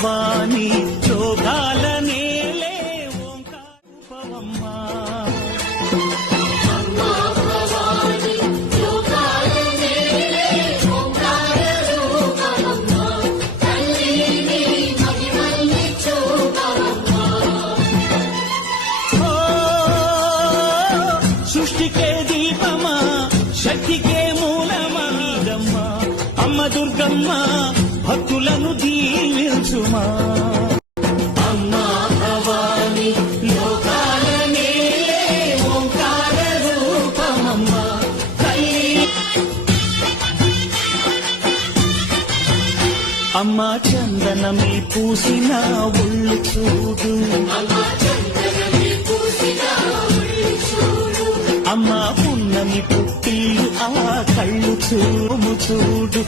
భవాని లోకాల నేలే ఓంకారూపమమ్మా. సృష్టికే దీపమా శక్తికే మూలమా నీదమ్మా అమ్మ దుర్గమ్మ భక్తులను దీవించుమా. అమ్మా భవాని లోకాల నేలే ఓంకార రూపమమ్మా తల్లి. అమ్మ చందనమే పూసిన ఒళ్ళు చూడు, అమ్మ పున్నమి పుట్టిల్లు ఆ కళ్ళు చూడు.